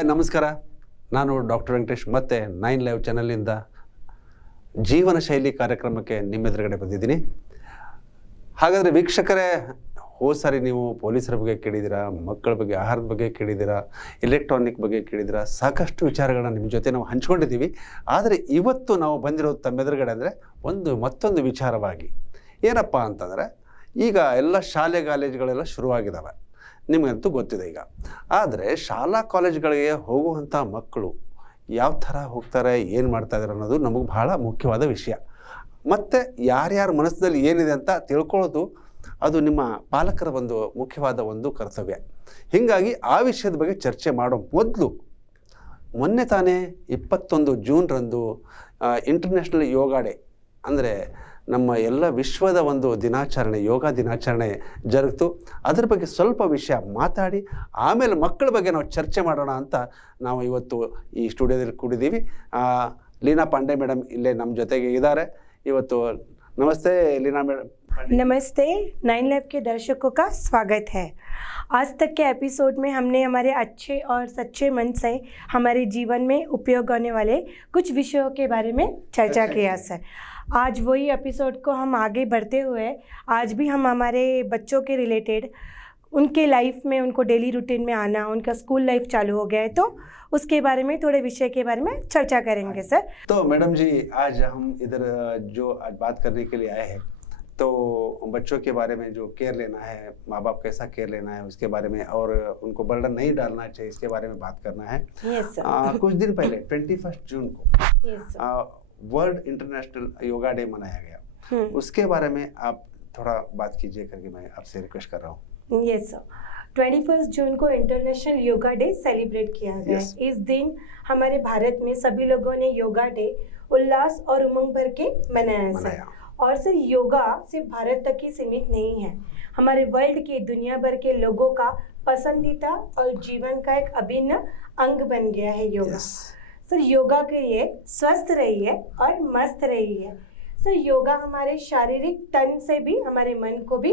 Hi ನಮಸ್ಕಾರ, ನಾನು doctor Venkatesh ಮತ್ತೆ 9 ಲೈವ್ ಚಾನಲ್ನಿಂದ ಜೀವನ ಶೈಲಿ ಕಾರ್ಯಕ್ರಮಕ್ಕೆ ನಿಮ್ಮೆದುರುಗಡೆ ಬಂದಿದ್ದೀನಿ. ಹಾಗಾದರೆ ವೀಕ್ಷಕರೇ, ಹೋದ ಸಾರಿ ನೀವು ಪೊಲೀಸರ ಬಗ್ಗೆ ಕೇಳಿದ್ದೀರಾ, ಮಕ್ಕಳ ಬಗ್ಗೆ, ಆಹಾರದ ಬಗ್ಗೆ ಕೇಳಿದ್ದೀರಾ, ಎಲೆಕ್ಟ್ರಾನಿಕ್ ಬಗ್ಗೆ ಕೇಳಿದ್ದೀರಾ, ಸಾಕಷ್ಟು ವಿಚಾರಗಳನ್ನ ನಿಮ್ಮ ಜೊತೆ ನಾವು ಹಂಚ್ಕೊಂಡಿದ್ದೀವಿ. ಆದರೆ ಇವತ್ತು ನಾವು ಬಂದಿರೋದು ತಮ್ಮೆದುರುಗಡೆ ಅಂದರೆ ಮತ್ತೊಂದು ವಿಚಾರವಾಗಿ. ಏನಪ್ಪ ಅಂತಂದರೆ, ಈಗ ಎಲ್ಲ ಶಾಲೆ ಕಾಲೇಜುಗಳೆಲ್ಲ ಶುರುವಾಗಿದ್ದಾವೆ, ನಿಮಗಂತೂ ಗೊತ್ತಿದೆ ಈಗ. ಆದರೆ ಶಾಲಾ ಕಾಲೇಜುಗಳಿಗೆ ಹೋಗುವಂಥ ಮಕ್ಕಳು ಯಾವ ಥರ ಹೋಗ್ತಾರೆ, ಏನು ಮಾಡ್ತಾಯಿದ್ದಾರೆ ಅನ್ನೋದು ನಮಗೆ ಬಹಳ ಮುಖ್ಯವಾದ ವಿಷಯ. ಮತ್ತು ಯಾರ್ಯಾರ ಮನಸ್ಸಿನಲ್ಲಿ ಏನಿದೆ ಅಂತ ತಿಳ್ಕೊಳ್ಳೋದು ಅದು ನಿಮ್ಮ ಪಾಲಕರ ಒಂದು ಮುಖ್ಯವಾದ ಒಂದು ಕರ್ತವ್ಯ. ಹೀಗಾಗಿ ಆ ವಿಷಯದ ಬಗ್ಗೆ ಚರ್ಚೆ ಮಾಡೋ ಮೊದಲು, ಮೊನ್ನೆ ತಾನೇ 21 ಜೂನ್ರಂದು ಇಂಟರ್ನ್ಯಾಷನಲ್ ಯೋಗ ಡೇ ಅಂದರೆ ನಮ್ಮ ಎಲ್ಲ ವಿಶ್ವದ ಒಂದು ದಿನಾಚರಣೆ, ಯೋಗ ದಿನಾಚರಣೆ ಜರುಗಿತು. ಅದರ ಬಗ್ಗೆ ಸ್ವಲ್ಪ ವಿಷಯ ಮಾತಾಡಿ ಆಮೇಲೆ ಮಕ್ಕಳ ಬಗ್ಗೆ ನಾವು ಚರ್ಚೆ ಮಾಡೋಣ ಅಂತ ನಾವು ಇವತ್ತು ಈ ಸ್ಟುಡಿಯೋದಲ್ಲಿ ಕೂಡಿದ್ದೀವಿ. ಲೀನಾ ಪಾಂಡೆ ಮೇಡಮ್ ಇಲ್ಲೇ ನಮ್ಮ ಜೊತೆಗೆ ಇದ್ದಾರೆ ಇವತ್ತು. नमस्ते लीना मैडम। नमस्ते, 9 लाइव के दर्शकों का स्वागत है। आज तक के एपिसोड में हमने हमारे अच्छे और सच्चे मन से हमारे जीवन में उपयोग होने वाले कुछ विषयों के बारे में चर्चा किया सर। आज वही एपिसोड को हम आगे बढ़ते हुए आज भी हम हमारे बच्चों के रिलेटेड उनके लाइफ में, उनको डेली रूटीन में आना, उनका स्कूल लाइफ चालू हो गया है, तो उसके बारे में, थोड़े विषय के बारे में चर्चा करेंगे सर। तो मैडम जी, आज हम इधर जो आज बात करने के लिए आए हैं, तो बच्चों के बारे में जो केयर लेना है, माँ बाप कैसा केयर लेना है उसके बारे में, और उनको बर्डन नहीं डालना चाहिए, इसके बारे में बात करना है। Yes sir. कुछ दिन पहले 21 जून को वर्ल्ड इंटरनेशनल योगा डे मनाया गया, उसके बारे में आप थोड़ा बात कीजिए करके मैं आपसे रिक्वेस्ट कर रहा हूँ। यस सर, 21 जून को इंटरनेशनल योगा डे सेलिब्रेट किया गया। Yes. इस दिन हमारे भारत में सभी लोगों ने योगा डे उल्लास और उमंग भर के मनाया सर। और सर, योगा सिर्फ भारत तक ही सीमित नहीं है, हमारे वर्ल्ड के, दुनिया भर के लोगों का पसंदीदा और जीवन का एक अभिन्न अंग बन गया है योगा। Yes. सर, योगा करिए, स्वस्थ रहिए और मस्त रहिए। सर, योगा हमारे शारीरिक तन से भी हमारे मन को भी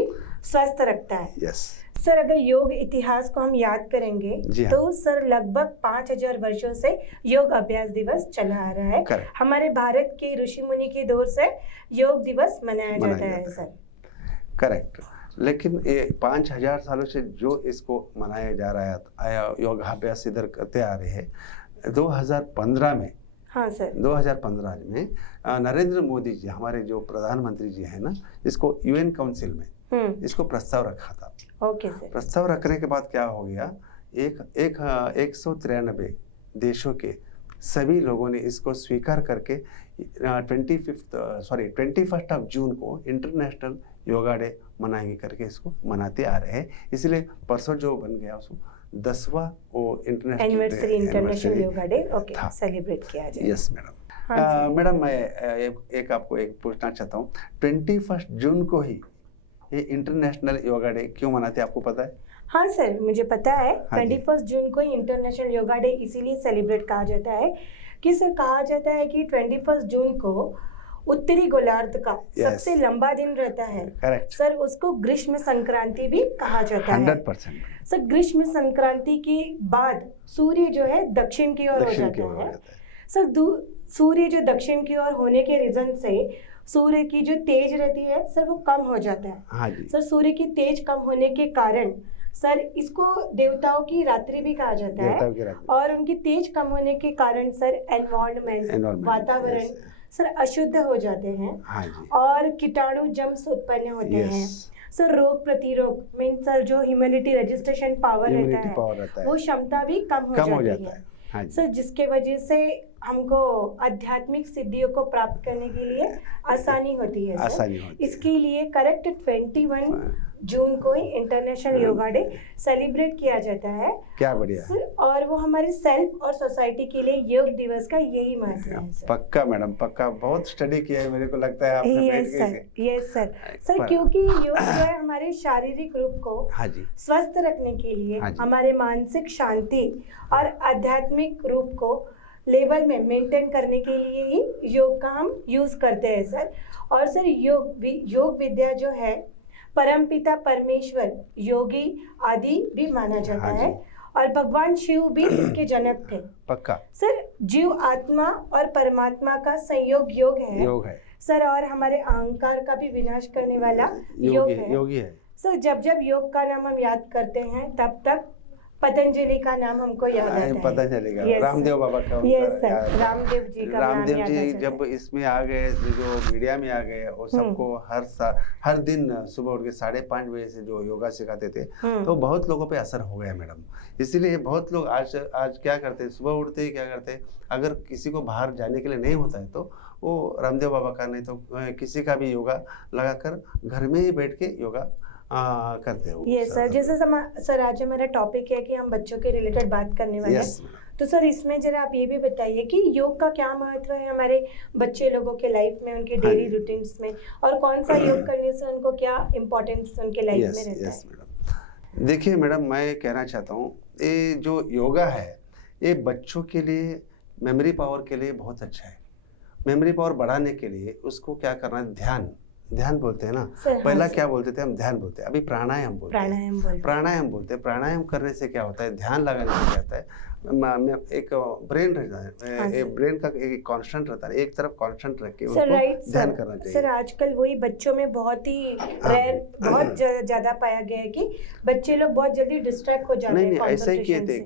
स्वस्थ रखता है। Yes. सर, अगर योग इतिहास को हम याद करेंगे हाँ। तो सर लगभग 5000 वर्षों से योग अभ्यास दिवस चला आ रहा है। Correct. हमारे भारत के ऋषि मुनि के दौर से योग दिवस मनाया जाता है सर। करेक्ट। लेकिन ये 5000 सालों से जो इसको मनाया जा रहा है, योगाभ्यास इधर करते आ रहे हैं, 2015 में, हाँ सर, 2015 में नरेंद्र मोदी जी, हमारे जो प्रधानमंत्री जी हैं ना, इसको यूएन काउंसिल में इसको प्रस्ताव रखा था। Okay sir. प्रस्ताव रखने के बाद क्या हो गया, 193 देशों के सभी लोगों ने इसको स्वीकार करके 21 जून को इंटरनेशनल योगा डे मनाएंगे करके इसको मनाते आ रहे हैं। इसलिए परसों जो बन गया उसको 10वां वो international yoga day okay celebrate किया जाए। Yes madam. हाँ मैडम, मैं आपको पूछना चाहता हूँ, 21 जून को ही ये इंटरनेशनल योगा डे क्यों मनाते हैं, आपको पता है? हाँ सर, मुझे पता है। हाँ 21 जून को इंटरनेशनल योगा डे इसीलिए सेलिब्रेट कहा जाता है कि सर, कहा जाता है कि 21 जून को उत्तरी गोलार्ध का सबसे लंबा दिन रहता है। करेक्ट सर, उसको ग्रीष्म संक्रांति भी कहा जाता है। 100%। सर, ग्रीष्म संक्रांति के बाद सूर्य जो है दक्षिण की ओर हो जाता है। सर, सूर्य जो दक्षिण की ओर होने के रीजन से सूर्य की जो तेज रहती है सर, वो कम हो जाता है। हाँ जी। सर, सूर्य की तेज कम होने के कारण सर इसको देवताओं की रात्रि भी कहा जाता है। और उनकी तेज कम होने के कारण सर एनवायरनमेंट, वातावरण सर अशुद्ध हो जाते हैं। हाँ जी। और कीटाणु जम्स उत्पन्न होते हैं। सर, रोग प्रतिरोध मीन सर जो इम्यूनिटी रजिस्ट्रेशन पावर रहता है वो क्षमता भी कम हो जाती है। हाँ सर, जिसके वजह से हमको आध्यात्मिक सिद्धियों को प्राप्त करने के लिए आसानी होती है सर। इसके लिए करेक्ट 21 जून को ही इंटरनेशनल योगा डे सेलिब्रेट किया जाता है। क्या बढ़िया सर, और वो हमारे सेल्फ और सोसाइटी के लिए योग दिवस का यही महत्व है सर। पक्का मैडम, पक्का। बहुत स्टडी किया है, मेरे को लगता है आपने। Yes sir, yes sir. Sir, क्योंकि योग जो है हमारे शारीरिक रूप को स्वस्थ रखने के लिए, हमारे मानसिक शांति और आध्यात्मिक रूप को लेवल में मेंटेन करने के लिए ही योग का हम यूज करते हैं सर। और सर, योग विद्या जो है परमपिता परमेश्वर, योगी आदि भी माना जाता है। और भगवान शिव भी इसके जनक थे। पक्का सर, जीव आत्मा और परमात्मा का संयोग योग है। योग है सर, और हमारे अहंकार का भी विनाश करने वाला योग है। योगी है। सर, जब जब योग का नाम हम याद करते हैं तब तक पतंजलि का नाम हमको याद आता है। पता चलेगा Yes, रामदेव बाबा का यस उनका याद सर, है। रामदेव जी का नाम रामदेव याद आ जी जाता जब है। इसमें आ गए, जो मीडिया में आ गए और सबको हर दिन सुबह उठ के 5:30 बजे से जो योगा सिखाते थे, तो बहुत लोगों पे असर हो गया मैडम। इसीलिए बहुत लोग आज क्या करते हैं, सुबह उठते ही क्या करते हैं, अगर किसी को बाहर जाने के लिए नहीं होता है तो वो रामदेव बाबा का नहीं तो किसी का भी योगा लगाकर घर में ही बैठ के योगा करते हो। ये सर, जैसे सर आज हमारा टॉपिक है कि हम बच्चों के रिलेटेड बात करने वाले हैं, तो सर इसमें जरा आप ये भी बताइए कि योग का क्या महत्व है हमारे बच्चे लोगों के लाइफ में, उनके डेली रूटीन्स में, और कौन सा योग करने से उनको क्या इम्पोर्टेंस उनके लाइफ में रहता है। मैडम देखिए मैडम, मैं कहना चाहता हूँ ये जो योगा है ये बच्चों के लिए मेमोरी पावर के लिए बहुत अच्छा है। मेमोरी पावर बढ़ाने के लिए उसको क्या करना है, ध्यान बोलते हैं ना, पहला क्या बोलते थे हम, ध्यान बोलते हैं, अभी प्राणायाम बोलते हैं। प्राणायाम बोलते हैं। प्राणायाम करने से क्या होता है, ध्यान लगाने से क्या होता है, एक ब्रेन रहता है, ब्रेन का एक कांस्टेंट रहता है, एक तरफ कांस्टेंट रख के उनको ध्यान करना चाहिए। सर आजकल वही बच्चों में बहुत ही रेयर, बहुत ज्यादा पाया गया है कि बच्चे लोग बहुत जल्दी डिस्ट्रैक्ट हो जाते हैं। नहीं ऐसा ही किए थे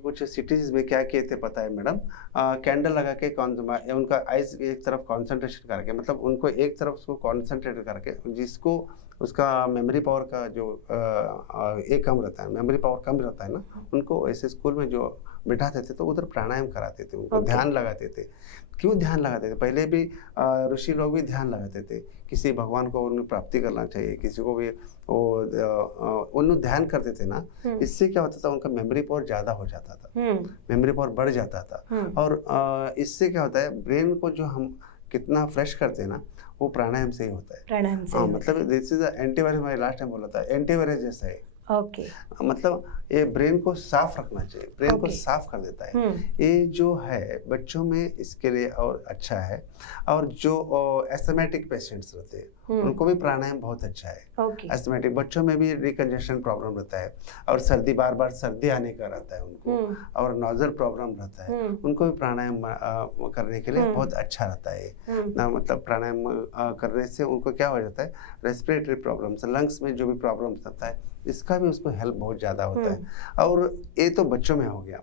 कुछ सिटीज में, क्या किए थे पता है मैडम, कैंडल लगा के उनका आइज एक तरफ कॉन्सेंट्रेशन करके, मतलब उनको एक तरफ उसको कॉन्सेंट्रेट करके, जिसको उसका मेमोरी पावर का जो एक कम रहता है, मेमोरी पावर कम रहता है ना, उनको ऐसे स्कूल में जो बिठाते थे तो उधर प्राणायाम कराते थे, उनको ध्यान लगाते थे। क्यों ध्यान लगाते थे, पहले भी ऋषि लोग भी ध्यान लगाते थे, किसी भगवान को उन्हें प्राप्ति करना चाहिए, किसी को भी वो उन्हें ध्यान करते थे ना, इससे क्या होता था, उनका मेमोरी पावर ज़्यादा हो जाता था, मेमोरी पावर बढ़ जाता था। और इससे क्या होता है, ब्रेन को जो हम कितना फ्रेश करते हैं ना, वो प्राणायाम से ही होता है। प्राणायाम से मतलब दिस इज एंटीवायरस, मैं लास्ट टाइम बोला था, एंटीवायरस जैसा है। ओके मतलब ये ब्रेन को साफ रखना चाहिए, ब्रेन को साफ कर देता है। ये जो है बच्चों में इसके लिए और अच्छा है। और जो एस्थमेटिक पेशेंट्स रहते हैं उनको भी प्राणायाम बहुत अच्छा है। एस्थमेटिक बच्चों में भी रिकंजेशन प्रॉब्लम रहता है, और सर्दी बार बार सर्दी आने का रहता है उनको, और नोजल प्रॉब्लम रहता है, उनको भी प्राणायाम करने के लिए बहुत अच्छा रहता है। मतलब प्राणायाम करने से उनको क्या हो जाता है, रेस्पिरेटरी प्रॉब्लम्स, लंग्स में जो भी प्रॉब्लम रहता है, इसका भी उसको हेल्प बहुत ज़्यादा होता है। और ये तो बच्चों में हो गया।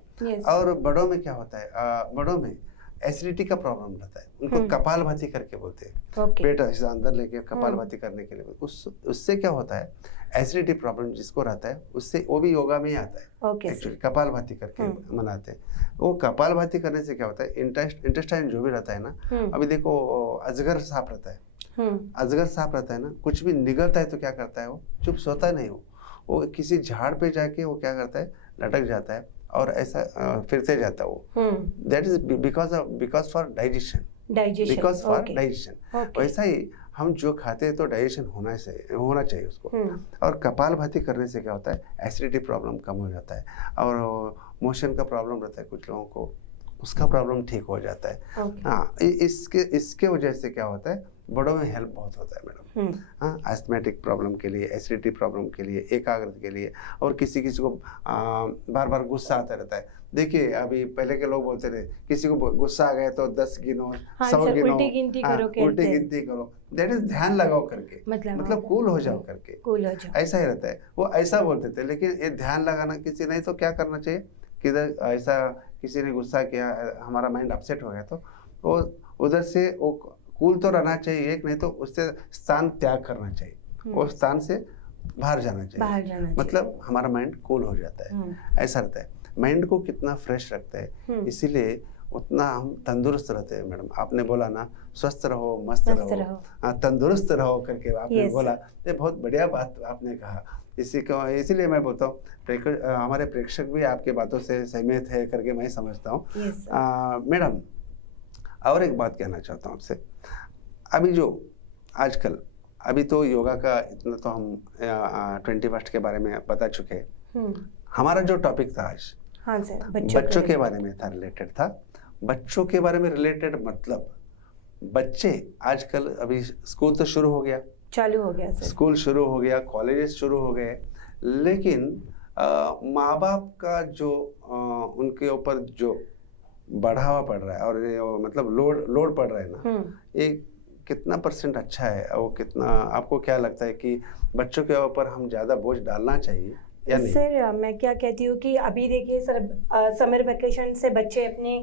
और बड़ों में क्या होता है, बड़ों में एसिडिटी का प्रॉब्लम रहता है, उनको कपालभाति करके बोलते हैं। पेट ऐसे अंदर लेके कपालभाति करने के लिए, उससे क्या होता है, एसिडिटी प्रॉब्लम जिसको रहता है, उससे वो भी योगा में ही आता है। एक्चुअली कपालभाति करके मनाते हैं। वो कपालभाति करने से क्या होता है, इंटेस्टाइन जो भी रहता है ना, अभी देखो अजगर सांप रहता है, अजगर सांप रहता है ना, कुछ भी निगलता है तो क्या करता है, वो चुप सोता नहीं, वो किसी झाड़ पे जाके वो क्या करता है, लटक जाता है और ऐसा फिरते जाता है वो। That is because for digestion, because for digestion. वैसा ही हम जो खाते हैं तो डाइजेशन होना चाहिए उसको। और कपालभाति करने से क्या होता है, एसिडिटी प्रॉब्लम कम हो जाता है, और मोशन का प्रॉब्लम रहता है कुछ लोगों को, उसका प्रॉब्लम ठीक हो जाता है। हाँ, इसके वजह से क्या होता है, बड़ों में हेल्प बहुत होता है मैडम। हाँ, एस्थमेटिक प्रॉब्लम के लिए, एसिडिटी प्रॉब्लम के लिए, एकाग्रता के लिए। और किसी को बार बार गुस्सा आता रहता है। देखिए अभी पहले के लोग बोलते थे, किसी को गुस्सा आ गया तो 10 गिनो, 100 गिनो, उल्टी गिनती करो। दैट इज ध्यान लगाओ करके, मतलब कूल हो जाओ करके, ऐसा ही रहता है। वो ऐसा बोलते थे, लेकिन ये ध्यान लगाना किसी नहीं तो क्या करना चाहिए, किधर ऐसा किसी ने गुस्सा किया, हमारा माइंड अपसेट हो गया, तो वो उधर से वो कूल तो रहना चाहिए एक, नहीं तो उससे स्थान त्याग करना चाहिए, वो स्थान से बाहर जाना चाहिए। मतलब हमारा माइंड कूल हो जाता है, ऐसा रहता है। माइंड को कितना फ्रेश रखता है, इसीलिए उतना हम तंदुरुस्त रहते हैं मैडम। आपने बोला ना, स्वस्थ रहो, मस्त रहो, तंदुरुस्त रहो करके आपने बोला, ये बहुत बढ़िया बात आपने कहा। इसीलिए मैं बोलता हूँ, हमारे प्रेक्षक भी आपके बातों से सहमत है करके मैं समझता हूँ। मैडम और एक बात कहना चाहता हूँ आपसे, अभी जो आजकल, अभी तो योगा का इतना तो हम 21 के बारे में बता चुके हैं। हमारा जो टॉपिक था आज, हाँ सर, बच्चों के बारे में था, रिलेटेड था। बच्चों के बारे में रिलेटेड मतलब बच्चे आजकल, अभी स्कूल तो शुरू हो गया, चालू हो गया सर, स्कूल शुरू हो गया, कॉलेजेस शुरू हो गए, लेकिन माँ बाप का जो उनके ऊपर जो बढ़ावा पड़ रहा है और ये मतलब लोड पड़ रहा है ना, ये कितना % अच्छा है और कितना आपको क्या लगता है कि बच्चों के ऊपर हम ज़्यादा बोझ डालना चाहिए या नहीं? सर मैं क्या कहती हूँ कि अभी देखिए सर, समर वेकेशन से बच्चे अपने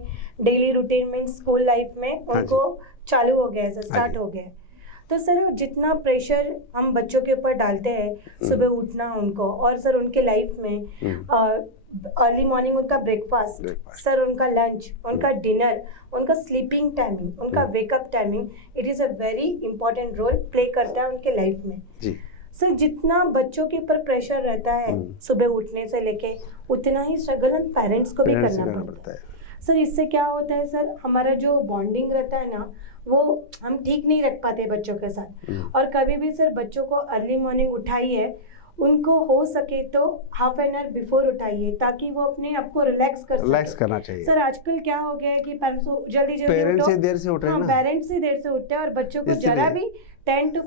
डेली रूटीन में स्कूल लाइफ में हाँ उनको चालू हो गया है सर, हाँ स्टार्ट जी। हो गया है। तो सर जितना प्रेशर हम बच्चों के ऊपर डालते हैं सुबह उठना उनको, और सर उनके लाइफ में अर्ली मॉर्निंग उनका ब्रेकफास्ट, सर उनका लंच, उनका डिनर, उनका स्लीपिंग टाइमिंग, उनका wake up timing, it is a very important role play करता है उनके लाइफ में जी। सर। जितना बच्चों के ऊपर प्रेशर रहता है सुबह उठने से लेके, उतना ही स्ट्रगल हम पेरेंट्स को भी करना पड़ता है सर। इससे क्या होता है सर, हमारा जो बॉन्डिंग रहता है ना, वो हम ठीक नहीं रख पाते बच्चों के साथ। और कभी भी सर बच्चों को अर्ली मॉर्निंग उठाइए, उनको हो सके तो हाफ एन आवर बिफोर उठाइए, ताकि वो अपने आप को रिलैक्स करना चाहिए सर। आजकल क्या हो गया है कि पेरेंट्स जल्दी पेरेंट्स उठो, ही देर से उठ रहे हैं ना, पेरेंट्स ही देर से उठते हैं और बच्चों को जरा भी 10 to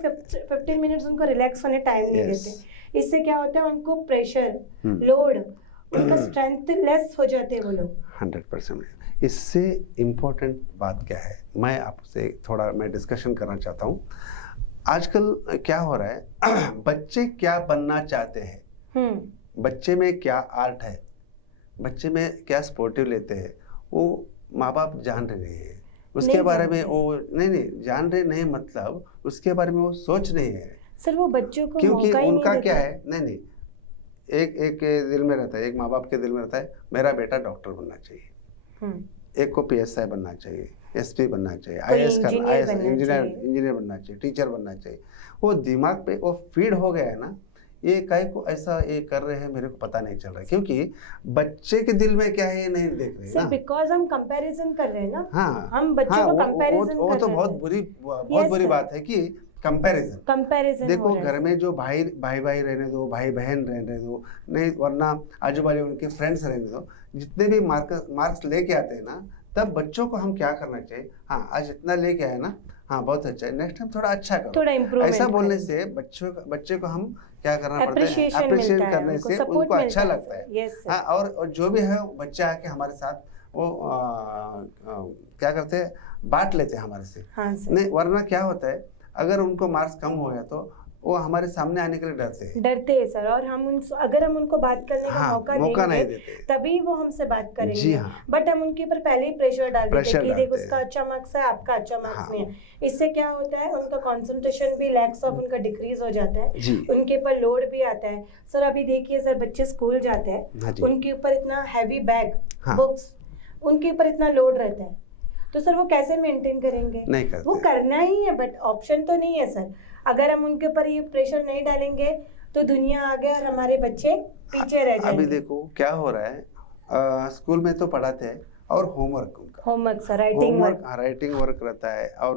15 मिनट्स उनको रिलैक्स होने टाइम नहीं देते। इससे क्या होता है, उनको प्रेशर लोड, उनका स्ट्रेंथ लेस हो जाते हैं वो लोग। 100%। इससे इम्पोर्टेंट बात क्या है, मैं आपसे थोड़ा डिस्कशन करना चाहता हूँ। आजकल क्या हो रहा है, बच्चे क्या बनना चाहते हैं, बच्चे में क्या आर्ट है, बच्चे में क्या स्पोर्टिव लेते हैं, वो माँ बाप जान रहे हैं उसके बारे में। वो नहीं जान रहे नहीं, मतलब उसके बारे में वो सोच नहीं है सर। वो बच्चों को क्योंकि मौका ही उनका नहीं क्या है, नहीं एक दिल में रहता है, एक माँ बाप के दिल में रहता है मेरा बेटा डॉक्टर बनना चाहिए, एक को PSI बनना चाहिए, SP बनना चाहिए, IAS इंजीनियर बनना चाहिए, टीचर बनना चाहिए। वो दिमाग पे वो फीड हो गया है ना, ये काहे को ऐसा ये कर रहे हैं मेरे को पता नहीं चल रहा है, क्योंकि बच्चे के दिल में क्या है ये नहीं देख रहे सर। ना, बिकॉज हम कंपैरिजन कर रहे हैं ना। हाँ, हम बच्चों को कंपैरिजन कर रहे हैं। वो तो बहुत बुरी बात है कि कंपैरिजन देखो, घर में जो भाई रहने दो, भाई बहन रहने दो, नहीं वरना आजू बाजू उनके फ्रेंड्स रहने दो, जितने भी मार्क्स लेके आते हैं ना, तब बच्चों को हम क्या करना चाहिए, हाँ आज इतना लेके आए ना, हाँ बहुत अच्छा है, नेक्स्ट टाइम थोड़ा अच्छा करो, थोड़ा इम्प्रूवमेंट। ऐसा बोलने से बच्चे को हम क्या करना पड़ता है, अप्रिशिएट करने से उनको अच्छा लगता है। हाँ, और जो भी है बच्चा आके हमारे साथ वो क्या करते हैं, बांट लेते हैं हमारे से। हाँ नहीं वरना क्या होता है, अगर उनको मार्क्स कम हो गया तो वो हमारे सामने आने के लिए डरते हैं सर। और अगर हम उनको बात करने का मौका नहीं देते, तभी वो हमसे बात करेंगे। जी हाँ। बट हम उनके ऊपर पहले ही प्रेशर डाल देते हैं कि देख उसका अच्छा मार्क्स है, आपका अच्छा मार्क्स नहीं है। इससे क्या होता है, उनका कंसंट्रेशन भी लैक्स ऑफ उनका डिक्रीज हो जाता है, उनके ऊपर लोड भी आता है सर। अभी देखिए सर, बच्चे स्कूल जाते हैं, उनके ऊपर इतना हैवी बैग, बुक्स, उनके ऊपर इतना लोड रहता है, तो सर वो कैसे मेंटेन करेंगे? नहीं करते। वो करना ही है, बट ऑप्शन तो नहीं है सर। अगर हम उनके ऊपर ये प्रेशर नहीं डालेंगे तो दुनिया आगे और हमारे बच्चे पीछे रह जाएंगे। अभी देखो क्या हो रहा है, स्कूल में तो पढ़ाते हैं और होमवर्क सर, राइटिंग वर्क रहता है और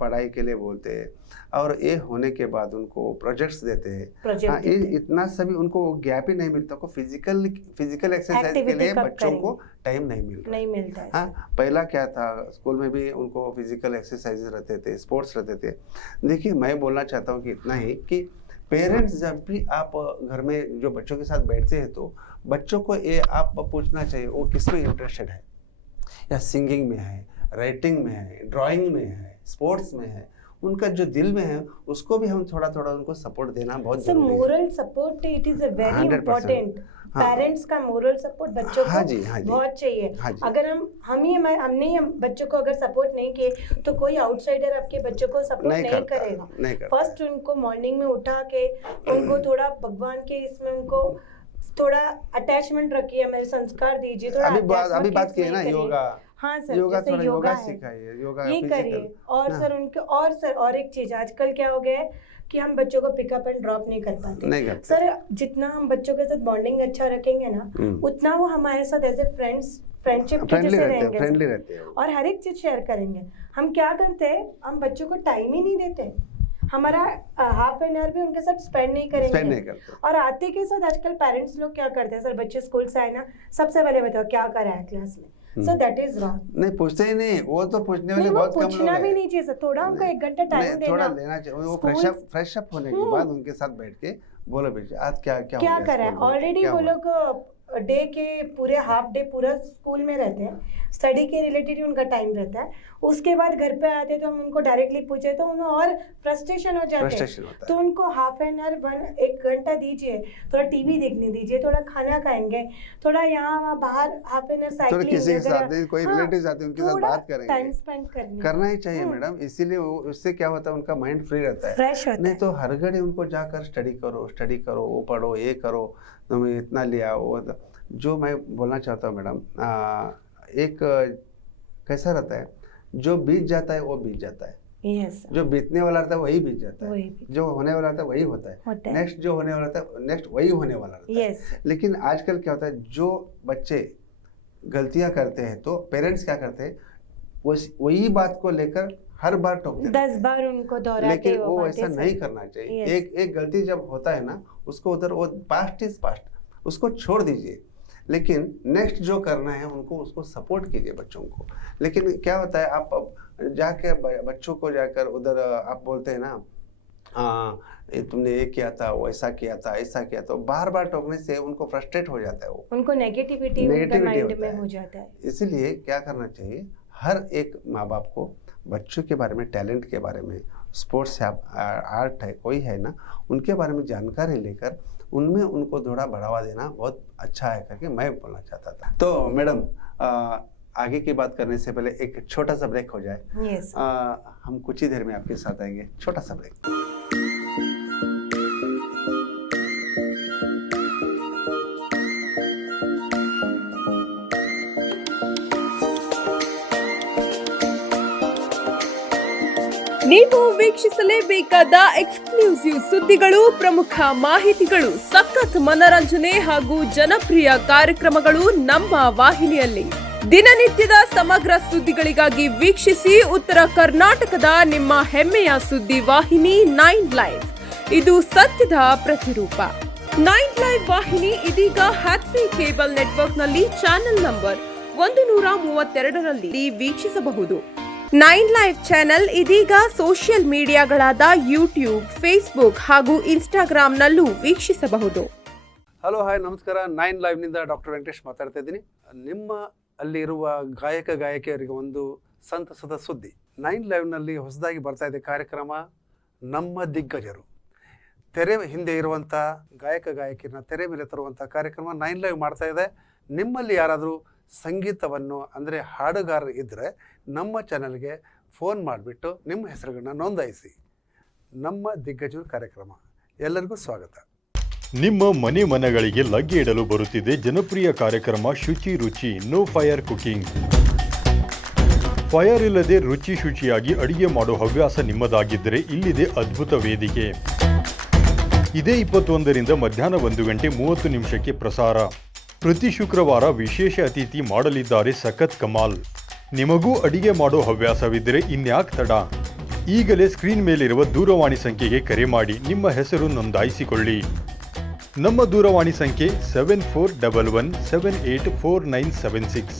पढ़ाई के लिए बोलते हैं, और ये होने के बाद उनको प्रोजेक्ट्स देते हैं। हाँ, ये इतना सभी उनको गैप ही नहीं मिलता, को फिजिकल एक्सरसाइज के लिए बच्चों को टाइम नहीं मिलता है। हाँ, पहला क्या था, स्कूल में भी उनको फिजिकल एक्सरसाइजेस रहते थे, स्पोर्ट्स रहते थे। देखिए मैं बोलना चाहता हूँ कि इतना ही कि पेरेंट्स जब भी आप घर में जो बच्चों के साथ बैठते हैं तो बच्चों को ये आप पूछना चाहिए वो किस में इंटरेस्टेड है, या सिंगिंग में है, राइटिंग में है, ड्राइंग में है, स्पोर्ट्स में है, उनका जो दिल में है उसको भी हम थोड़ा उनको सपोर्ट देना बहुत जरूरी है। Moral support it is a very important. Parents का मोरल सपोर्ट बच्चों को बहुत चाहिए। अगर हमने बच्चों को अगर सपोर्ट नहीं किए तो कोई आउटसाइडर आपके बच्चों को सपोर्ट नहीं करेगा। फर्स्ट उनको मॉर्निंग में उठा के उनको थोड़ा भगवान के इसमें उनको थोड़ा अटैचमेंट रखिए, मेरे संस्कार दीजिए। थोड़ा अभी बात की है ना योगा। हाँ सर, योगा सिखाइए, योगा ये करिए। और सर और एक चीज, आजकल क्या हो गया है कि हम बच्चों को पिकअप एंड ड्रॉप नहीं कर पाते। सर जितना हम बच्चों के साथ बॉन्डिंग अच्छा रखेंगे ना, उतना वो हमारे साथ एज ए फ्रेंडशिप के जैसे रहेंगे और हर एक चीज शेयर करेंगे। हम क्या करते हैं, हम बच्चों को टाइम ही नहीं देते, हमारा हाफ एन आवर भी उनके साथ स्पेंड नहीं करेंगे। और आते के साथ आजकल पेरेंट्स लोग क्या करते हैं सर, बच्चे स्कूल से आए ना, सबसे पहले बताओ क्या करा है क्लास में। So that is wrong. नहीं पूछते ही नहीं, वो तो पूछने वाले बहुत कम लोग हैं। पूछना भी नहीं चाहिए सर, थोड़ा उनको 1 घंटा टाइम थोड़ा लेना चाहिए। वो फ्रेश अप होने के बाद उनके साथ बैठ के बोलो बेटी, आज क्या क्या क्या हो गया करा है? स्कूल में? ऑलरेडी क्या वो हुआ? लोग डे के पूरे हाफ डे पूरा स्कूल में रहते हैं, स्टडी के रिलेटेड ही उनका टाइम रहता है। उसके बाद घर पे आते तो हम उनको डायरेक्टली पूछे तो उन्हें और फ्रस्ट्रेशन हो जाते फ्रस्ट्रेशन हैं। होता तो है। उनको हाफ एन आवर 1 घंटा दीजिए, थोड़ा टीवी देखने दीजिए, थोड़ा खाना खाएंगे, थोड़ा यहाँ वहाँ बाहर हाफ एन आवर थोड़ा साइकिलिंग किसी के साथ नहीं, कोई रिलेटिव आते हैं उनके साथ थोड़ा बात टाइम करेंगे, स्पेंड करने करना ही चाहिए मैडम। इसीलिए उससे क्या होता है, उनका माइंड फ्री रहता है। फ्रेश होता नहीं है। तो हर घड़ी उनको जाकर स्टडी करो, वो पढ़ो, ये करो, तुम्हें इतना लिया वो। जो मैं बोलना चाहता हूँ मैडम, एक कैसा रहता है, जो बीत जाता है वो बीत जाता है, यस जो बीतने वाला रहता है वही बीत जाता है, वही बीत जो होने वाला रहता है वही होता है, नेक्स्ट जो होने वाला रहता है नेक्स्ट वही होने वाला रहता है। यस लेकिन आजकल क्या होता है, जो बच्चे गलतियां करते हैं तो पेरेंट्स क्या करते हैं, वही बात को लेकर हर बार टोकते 10 बार उनको दोहराते लेकिन वो बातें ऐसा सब। नहीं करना चाहिए। Yes. एक गलती जब होता है ना, उसको उधर, वो पास्ट इज पास्ट, उसको छोड़ दीजिए। लेकिन नेक्स्ट जो करना है उसको सपोर्ट कीजिए बच्चों को। लेकिन क्या होता है, आप जाके बच्चों को जाकर उधर आप बोलते हैं ना, तुमने ये किया था, वैसा किया था, ऐसा किया, तो बार बार टोकने से उनको फ्रस्ट्रेट हो जाता है, वो उनको नेगेटिविटी माइंड में हो जाता है। इसीलिए क्या करना चाहिए, हर एक माँ बाप को बच्चों के बारे में, टैलेंट के बारे में, स्पोर्ट्स है, आर्ट है, कोई है ना, उनके बारे में जानकारी लेकर उनमें उनको थोड़ा बढ़ावा देना बहुत अच्छा है करके मैं बोलना चाहता था। तो मैडम, आगे की बात करने से पहले एक छोटा सा ब्रेक हो जाए। यस हम कुछ ही देर में आपके साथ आएंगे, छोटा सा ब्रेक। ನೀವು ವೀಕ್ಷಿಸಲೇಬೇಕಾದ ಎಕ್ಸ್ಕ್ಲೂಸಿವ್ ಸುದ್ದಿಗಳು, ಪ್ರಮುಖ ಮಾಹಿತಿಗಳು, ಸಖತ್ ಮನರಂಜನೆ ಹಾಗೂ ಜನಪ್ರಿಯ ಕಾರ್ಯಕ್ರಮಗಳು ನಮ್ಮ ವಾಹಿನಿಯಲ್ಲಿ. ದಿನನಿತ್ಯದ ಸಮಗ್ರ ಸುದ್ದಿಗಳಿಗಾಗಿ ವೀಕ್ಷಿಸಿ ಉತ್ತರ ಕರ್ನಾಟಕದ ನಿಮ್ಮ ಹೆಮ್ಮೆಯ ಸುದ್ದಿ ವಾಹಿನಿ 9 ಲೈವ್. ಇದು ಸತ್ಯದ ಪ್ರತಿರೂಪ. 9 ಲೈವ್ ವಾಹಿನಿ ಇದೀಗ ಹ್ಯಾಥ್ವೇ ಕೇಬಲ್ ನೆಟ್ವರ್ಕ್ನಲ್ಲಿ ಚಾನೆಲ್ ನಂಬರ್ 132ರಲ್ಲಿ ವೀಕ್ಷಿಸಬಹುದು. 9 ಲೈವ್ ಚಾನೆಲ್ ಇದೀಗ ಸೋಷಿಯಲ್ ಮೀಡಿಯಾಗಳಾದ ಯೂಟ್ಯೂಬ್, ಫೇಸ್ಬುಕ್ ಹಾಗೂ ಇನ್ಸ್ಟಾಗ್ರಾಂನಲ್ಲೂ ವೀಕ್ಷಿಸಬಹುದು. ಹಲೋ, ಹಾಯ್, ನಮಸ್ಕಾರ. 9 ಲೈವ್ನಿಂದ ಡಾಕ್ಟರ್ ವೆಂಕಟೇಶ್ ಮಾತಾಡ್ತಾ ಇದ್ದೀನಿ. ನಿಮ್ಮ ಅಲ್ಲಿರುವ ಗಾಯಕಿಯರಿಗೆ ಒಂದು ಸಂತಸದ ಸುದ್ದಿ. 9 ಲೈವ್ನಲ್ಲಿ ಹೊಸದಾಗಿ ಬರ್ತಾ ಇದೆ ಕಾರ್ಯಕ್ರಮ ನಮ್ಮ ದಿಗ್ಗಜರು. ತೆರೆ ಹಿಂದೆ ಇರುವಂಥ ಗಾಯಕಿಯರನ್ನ ತೆರೆ ಮೇಲೆ ತರುವಂಥ ಕಾರ್ಯಕ್ರಮ 9 ಲೈವ್ ಮಾಡ್ತಾ ಇದೆ. ನಿಮ್ಮಲ್ಲಿ ಯಾರಾದರೂ ಸಂಗೀತವನ್ನು ಅಂದರೆ ಹಾಡುಗಾರರು ಇದ್ದರೆ ನಮ್ಮ ಚಾನಲ್ಗೆ ಫೋನ್ ಮಾಡಿಬಿಟ್ಟು ನಿಮ್ಮ ಹೆಸರುಗಳನ್ನ ನೋಂದಾಯಿಸಿ. ನಮ್ಮ ದಿಗ್ಗಜರು ಕಾರ್ಯಕ್ರಮ, ಎಲ್ಲರಿಗೂ ಸ್ವಾಗತ. ನಿಮ್ಮ ಮನೆ ಮನಗಳಿಗೆ ಲಗ್ಗೆ ಇಡಲು ಬರುತ್ತಿದೆ ಜನಪ್ರಿಯ ಕಾರ್ಯಕ್ರಮ ಶುಚಿ ರುಚಿ, ನೋ ಫೈರ್ ಕುಕಿಂಗ್. ಫೈರ್ ಇಲ್ಲದೆ ರುಚಿ ಶುಚಿಯಾಗಿ ಅಡಿಗೆ ಮಾಡೋ ಹವ್ಯಾಸ ನಿಮ್ಮದಾಗಿದ್ದರೆ ಇಲ್ಲಿದೆ ಅದ್ಭುತ ವೇದಿಕೆ. ಇದೇ 21ರಿಂದ ಮಧ್ಯಾಹ್ನ 1:30 ಪ್ರಸಾರ. ಪ್ರತಿ ಶುಕ್ರವಾರ ವಿಶೇಷ ಅತಿಥಿ ಮಾಡಲಿದ್ದಾರೆ ಸಖತ್ ಕಮಾಲ್. ನಿಮಗೂ ಅಡಿಗೆ ಮಾಡೋ ಹವ್ಯಾಸವಿದ್ದರೆ ಇನ್ಯಾಕ್ ತಡ, ಈಗಲೇ ಸ್ಕ್ರೀನ್ ಮೇಲಿರುವ ದೂರವಾಣಿ ಸಂಖ್ಯೆಗೆ ಕರೆ ಮಾಡಿ ನಿಮ್ಮ ಹೆಸರು ನೋಂದಾಯಿಸಿಕೊಳ್ಳಿ. ನಮ್ಮ ದೂರವಾಣಿ ಸಂಖ್ಯೆ 7411784976.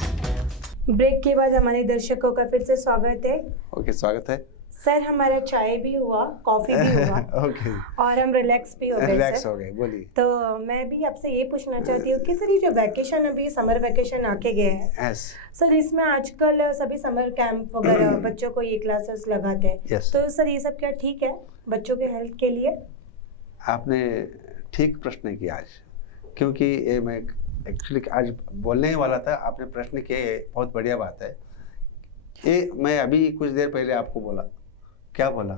ब्रेक के बाद हमारे दर्शकों का फिर से स्वागत है। ओके, स्वागत है सर, हमारा चाय भी हुआ, कॉफी भी हुआ ओके, और हम रिलैक्स भी हो गए रिलैक्स सर। हो गए, बोलिए। तो मैं भी आपसे ये पूछना चाहती हूँ कि सर ये जो वैकेशन, अभी समर वैकेशन आके गए हैं यस सर, इसमें आजकल सभी समर कैंप वगैरह बच्चों को ये क्लासेस लगाते हैं, यस, तो सर ये सब क्या ठीक है बच्चों के हेल्थ के लिए? आपने ठीक प्रश्न किया आज, क्योंकि ये मैं एक्चुअली आज बोलने ही वाला था, आपने प्रश्न किया, बहुत बढ़िया बात है। ये मैं अभी कुछ देर पहले आपको बोला, क्या बोला,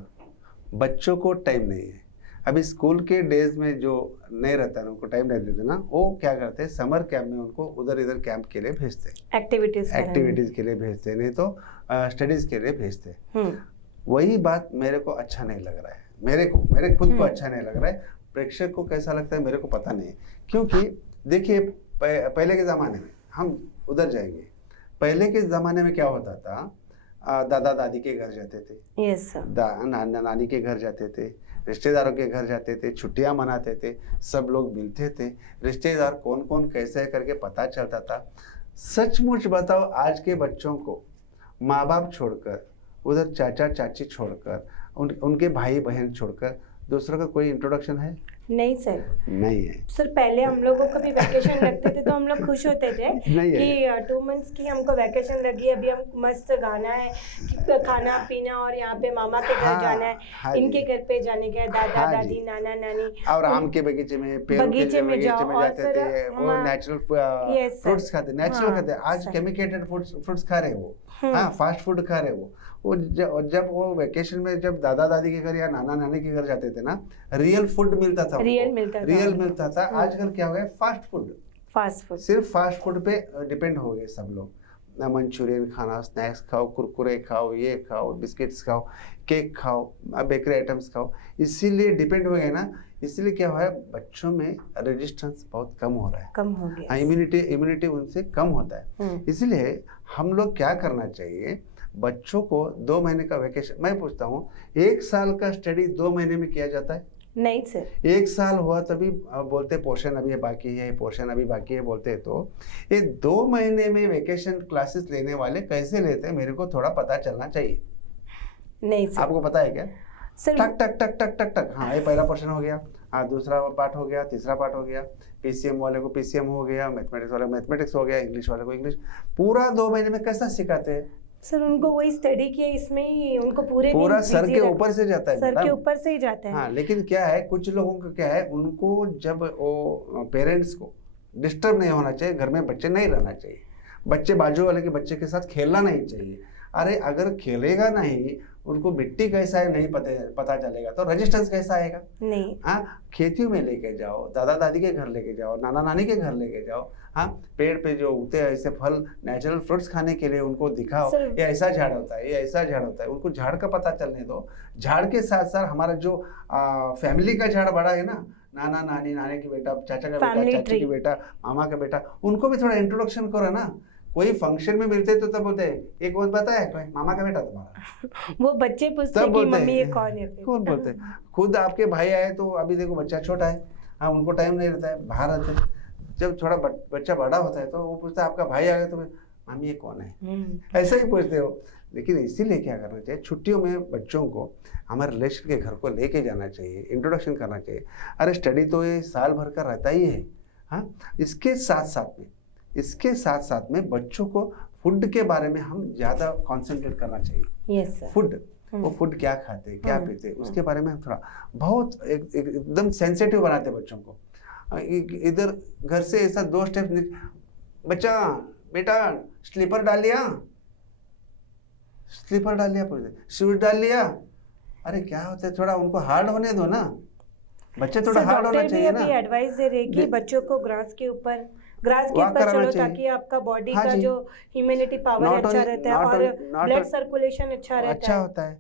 बच्चों को टाइम नहीं है। अभी स्कूल के डेज में जो नहीं रहता है, उनको टाइम नहीं देते ना, वो क्या करते हैं, समर कैंप में उनको उधर इधर कैंप के लिए भेजते हैं, एक्टिविटीज़ के लिए भेजते हैं, नहीं तो स्टडीज़ के लिए भेजते हैं। वही बात मेरे को अच्छा नहीं लग रहा है, मेरे खुद को अच्छा नहीं लग रहा है। प्रेक्षक को कैसा लगता है मेरे को पता नहीं है, क्योंकि देखिए पहले के ज़माने में हम उधर जाएंगे, पहले के ज़माने में क्या होता था, दादा दादी के घर जाते थे, यस सर, नाना नानी के घर जाते थे, रिश्तेदारों के घर जाते थे, छुट्टियां मनाते थे, सब लोग मिलते थे, रिश्तेदार कौन कौन कैसे है करके पता चलता था। सचमुच बताओ, आज के बच्चों को माँ बाप छोड़कर, उधर चाचा चाची छोड़कर, उनके भाई बहन छोड़कर दूसरों का कोई इंट्रोडक्शन है? नहीं सर, नहीं है। सर पहले हम लोगों को भी वैकेशन लगते थे तो हम लोग खुश होते थे नहीं है। कि 2 मंथ्स की हमको वैकेशन लगी, अभी हम मस्त गाना है कि खाना पीना और यहाँ पे मामा के घर हाँ, जाना है, हाँ जी। इनके घर पे जाने का है, दादा हाँ दादी जी। नाना नानी, और आम के बगीचे में, पेड़ों के बगीचे में बगीचे जाओ में और जाते सर थे, वो हम- नेचुरल Yes, sir. फ्रूट्स खाते, नेचुरल हाँ, खाते। आज sir. केमिकेटेड फ्रूट्स खा रहे वो, हाँ, फास्ट फूड खा रहे वो जब वो वेकेशन में जब दादा दादी के घर या नाना नानी के घर जाते थे ना, रियल फूड मिलता था, रियल मिलता था। रियल मिलता था। आजकल क्या हो गया, फास्ट फूड, फास्ट फूड, सिर्फ फास्ट फूड पे डिपेंड हो गए सब लोग। मंचूरियन खाना, स्नैक्स खाओ, कुरकुरे खाओ, ये खाओ, बिस्किट्स खाओ, केक खाओ, बेकरी आइटम्स खाओ, इसीलिए डिपेंड हो गए ना। इसीलिए क्या हुआ है, बच्चों में रेजिस्टेंस बहुत कम हो रहा है, कम हो गया। इम्यूनिटी उनसे कम होता है। इसलिए हम लोग क्या करना चाहिए, बच्चों को 2 महीने का वेकेशन, मैं पूछता हूँ 1 साल का स्टडी 2 महीने में किया जाता है? नहीं सर, 1 साल हुआ तभी बोलते पोर्शन अभी बाकी है, पोर्शन अभी बाकी है बोलते हैं। तो ये 2 महीने में वेकेशन क्लासेस लेने वाले कैसे लेते हैं, मेरे को थोड़ा पता चलना चाहिए। नहीं सर, आपको पता है क्या? सर टक टक टक टक टक टक, हाँ ये पहला पोर्शन हो गया, हाँ दूसरा पार्ट हो गया, तीसरा पार्ट हो गया, पीसीएम वाले को पीसीएम हो गया, मैथमेटिक्स वाले को मैथमेटिक्स हो गया, इंग्लिश वाले को इंग्लिश। पूरा 2 महीने में कैसा सिखाते हैं? सर उनको वही स्टडी किया, इसमें ही उनको पूरे पूरा दिन सर busy के रख- ऊपर से जाता है सर के मैडम। ऊपर से ही जाता है। हाँ, लेकिन क्या है, कुछ लोगों का क्या है, उनको जब वो पेरेंट्स को डिस्टर्ब नहीं होना चाहिए, घर में बच्चे नहीं रहना चाहिए, बच्चे बाजू वाले के बच्चे के साथ खेलना नहीं चाहिए। अरे अगर खेलेगा नहीं, उनको मिट्टी कैसा है नहीं पता चलेगा तो रेजिस्टेंस कैसा आएगा? नहीं, हाँ, खेतियों में लेके जाओ, दादा दादी के घर लेके जाओ, नाना नानी के घर लेके जाओ, हाँ, पेड़ पे जो उगते हैं ऐसे फल, नेचुरल फ्रूट्स खाने के लिए उनको दिखाओ, सर- ये ऐसा झाड़ होता है, ये ऐसा झाड़ होता है, उनको झाड़ का पता चलने दो। झाड़ के साथ साथ हमारा जो फैमिली का झाड़ बड़ा है ना, नाना नानी, नाने की बेटा, चाचा का बेटा, Family चाची की tree. बेटा, मामा का बेटा, उनको भी थोड़ा इंट्रोडक्शन करो ना। कोई फंक्शन में मिलते तो तब बोलते हैं, एक कौन पता है, कोई मामा का बेटा तुम्हारा, वो बच्चे पूछते तब कि बोलते मम्मी ये हैं, कौन है फिर? कौन बोलते हैं? खुद आपके भाई आए तो अभी देखो बच्चा छोटा है, हाँ, उनको टाइम नहीं रहता है, बाहर रहते हैं। जब थोड़ा बच्चा बड़ा होता है तो वो पूछता है आपका भाई आ गया तो मम्मी ये कौन है, ऐसा ही पूछते हो। लेकिन इसीलिए क्या करना चाहिए, छुट्टियों में बच्चों को हमारे रिलेशन के घर को लेके जाना चाहिए, इंट्रोडक्शन करना चाहिए। अरे स्टडी तो ये साल भर का रहता ही है, हाँ, इसके साथ साथ में बच्चों को फूड के बारे में हम ज़्यादा कॉन्सेंट्रेट करना चाहिए। यस सर, फूड, वो फूड क्या खाते, क्या पीते, उसके बारे में हम थोड़ा बहुत एकदम सेंसिटिव बनाते बच्चों को। इधर घर से ऐसा 2 स्टेप, बच्चा बेटा स्लीपर डाल लिया, पूछते शूज डाल लिया। अरे क्या होता है, थोड़ा उनको हार्ड होने दो ना, बच्चे थोड़ा हार्ड होना चाहिए ना। एडवाइस दे रहे कि बच्चों को ग्रास के ऊपर वॉक कराना चलो, चाहिए। ताकि आपका बॉडी हाँ का जी। जो इम्यूनिटी पावर Not अच्छा only- रहता है not और only- not blood only- circulation अच्छा रहता अच्छा है। होता है।